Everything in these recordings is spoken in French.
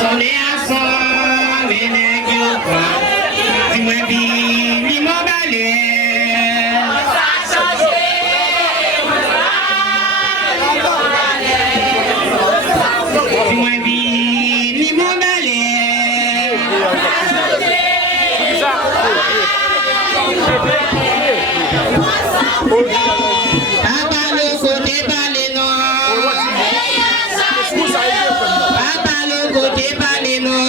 sonner à son, les nègres pas. Dis-moi bien, dis mon balai. Dis-moi bien, dis mon balai. Papa le côté balai non. Papa le côté balai non.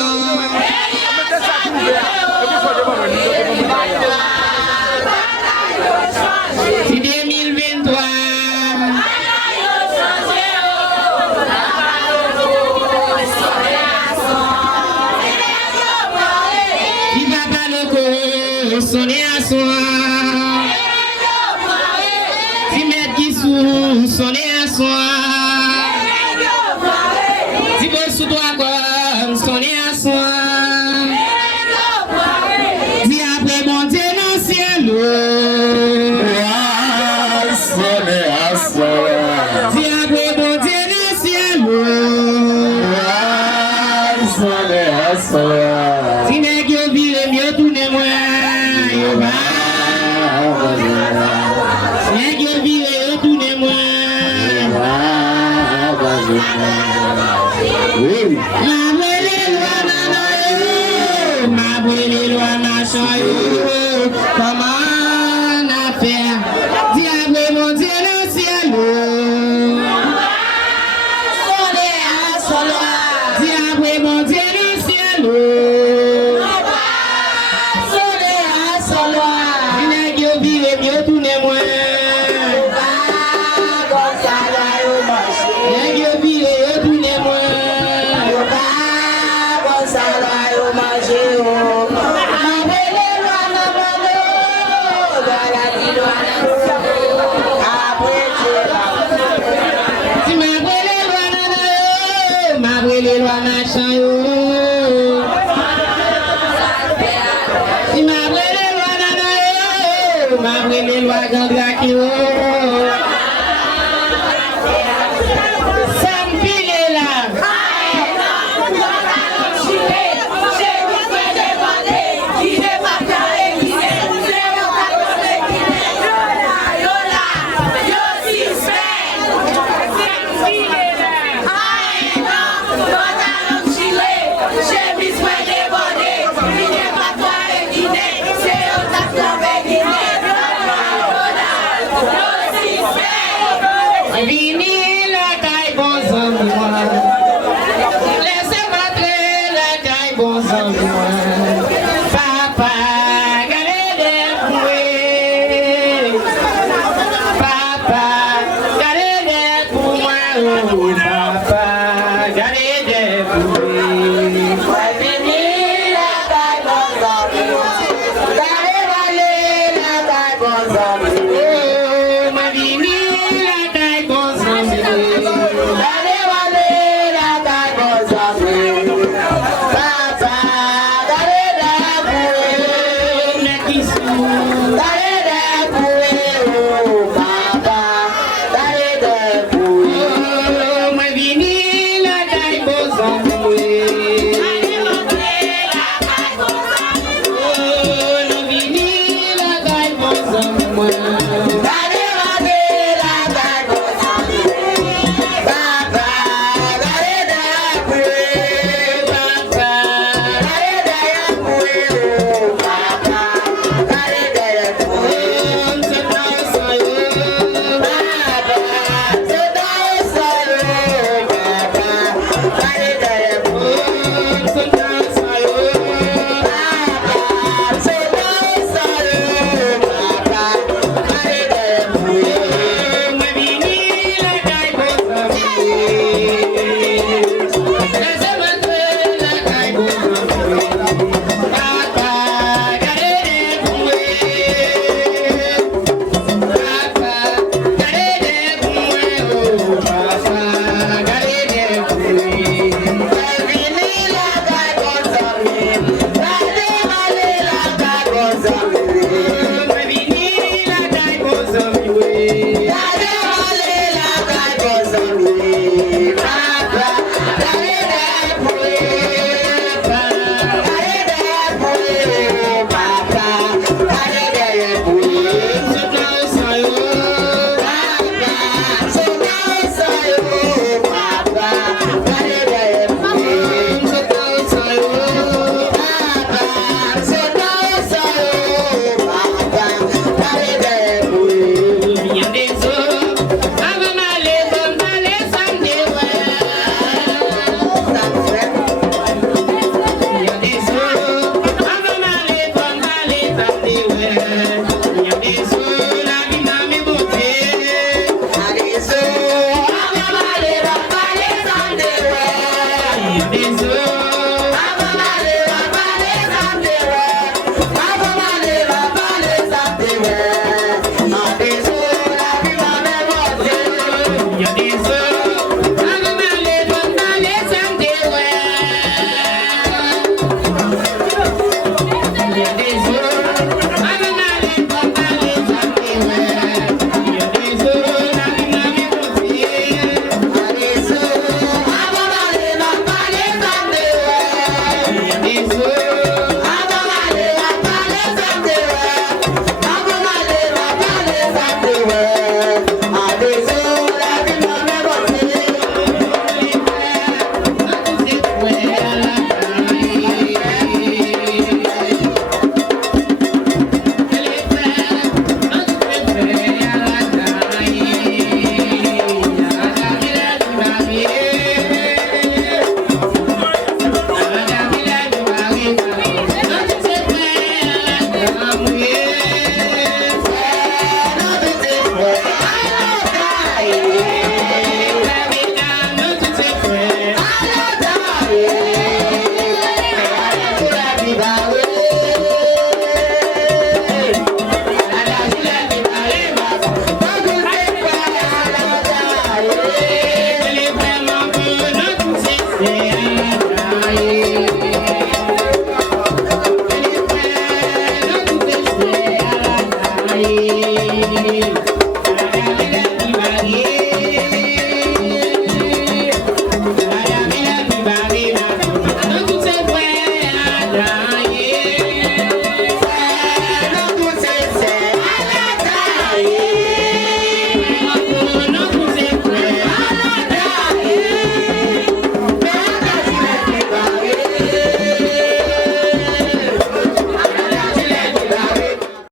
C'est 2023. Si papa le côté sonner à soi. Si mettre qui sous sonner à soi. Si beau sous toi comme sonner à soi. Si après mon Dieu dans le ciel. Sonner à soi. Si après mon Dieu dans le ciel. Sonner à soi. Si nèg yo vire mieux tourner moi. Yo va. Nèg yo vire yo tourner moi. Oui. Ma brûlé loi nana yo. Ma brûlé loi machin yo. Comment on a fait? Dis après mon Dieu dans le ciel. Dis après mon Dieu dans le ciel. Dis nèg yo vire mieux tourner moi. Nèg yo vire yo tourner moi. Si ma brûlé loi nana yo. Ma brûlé loi machin yo. Si ma brûlé loi nana yo. Ma brûlé loi gangrak yo. Ça me pile là. Vini la caille bon sang moi. Laissez-moi entrer la caille bon sang moi. Papa, gardez des bouées. Papa, gardez des pour moi. Oh, papa, gardez des bouées.